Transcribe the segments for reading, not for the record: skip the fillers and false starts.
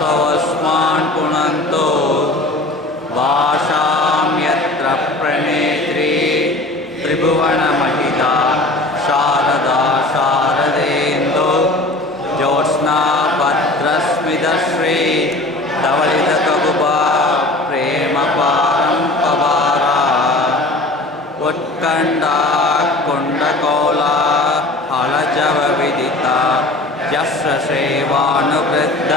वासवस्मान् पुनन्तो वाशां यत्र प्रणेत्री त्रिभुवनमहिता शारदा शारदेन्दो ज्योत्स्ना भद्रस्मितश्री धवलितककुभा प्रेमपारं पवारा उत्कण्ठा कुण्डकोला हलजवविदिता यश्रसेवानुवृद्ध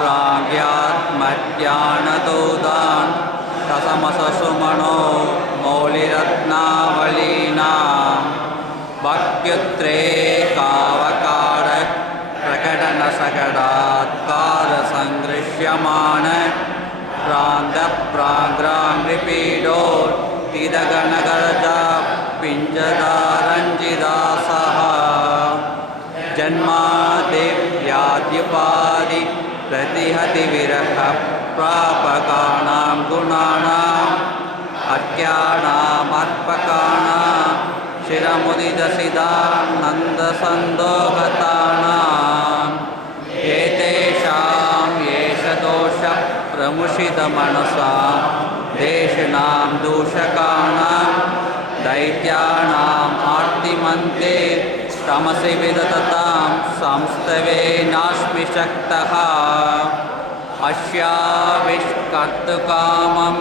प्राज्ञात्मज्ञानदोदान् तसमससुमनो मौलिरत्नावलीनां भक्त्युत्रेकावकार प्रकटनसकटात्कारसङ्गृह्यमान प्रान्तप्राग्रामृपीडोत्थितगणगरजा पिञ्जदारञ्जिदासः जन्मादिव्याद्युपाधि प्रतिहति विरह प्रापकानां गुणानाम् अज्ञानामर्पकानां शिरमुदितसिदानन्दसन्दोहतानाम् एतेषां येष दोषः प्रमुषितमनसां देशिनां दूषकाणां दैत्यानाम् आर्तिमन्ते तमसि विदधतां संस्तवे नास्मि शक्तः अस्याविष्कर्तुकामं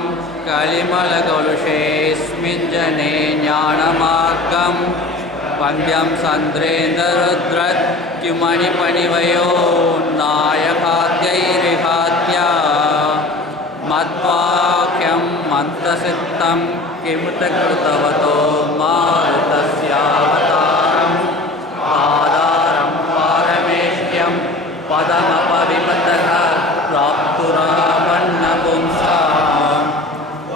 कलिमलकलुषेऽस्मिन् जने ज्ञानमार्गं वन्द्यं चन्द्रेन्द्ररुद्रत्युमणिपणिवयो नायकाद्यैरिहाद्या मद्वाक्यं मन्त्रसिद्धं किमुत कृतवतो मारुतस्यावतारम् आधारं पारमेष्ट्यं पदमपविपतः प्राप्तुरापन्नपुंसाम्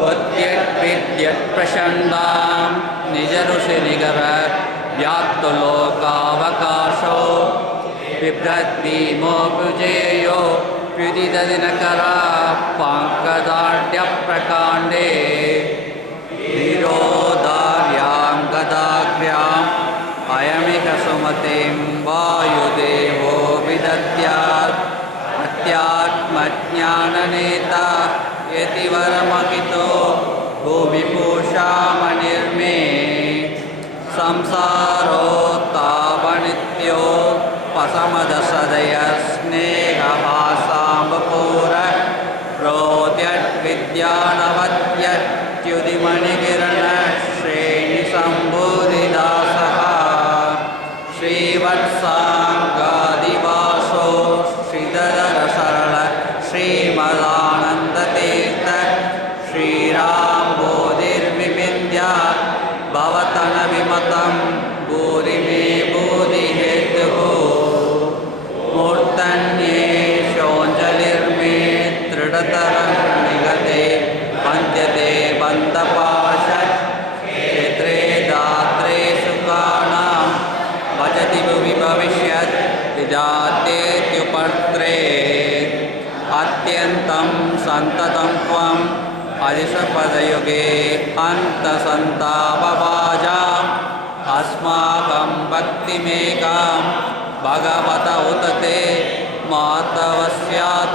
उद्यद्विद्यत्प्रचण्डां निजऋषिनिगर व्याप्तो लोकावकाशो बिभ्रद्भीमोऽप्युजेयो प्युदितदिनकरा पाङ्कदाढ्यप्रकाण्डे धीरोदार्यां गदाग्र्याम् अयमिकसुमतिं वायुदेवो विदद्यात् अध्यात्मज्ञाननेता यतिवरमहितो भूमिपूषामणिर्मे संसारोत्तापनित्यो पसमदसदयस्नेहभासाम्बपूर प्रोद्यद्विद्यानवद्यच्युतिमणिकिरणश्रेणिसम्बोधिदासः श्रीवत्साङ्गादिवासो श्रीधरसरल श्रीमदानन्दतीर्थ श्रीराम्बोधिर्विविन्द्या भवतनविमतं भूरि मे बोधिहेतुः मूर्धन्येषोऽञ्जलिर्मे दृढतरं निगते वन्द्यते बन्धपाशत् क्षेत्रे दात्रे सुखानां भजति भुवि भविष्यत् विजातेत्युपत्रे अत्यन्तं सन्ततं त्वम् अधिसपदयुगे अन्तसन्तापभाजाम् अस्माकं भक्तिमेकां भगवत उत ते मातवस्यात्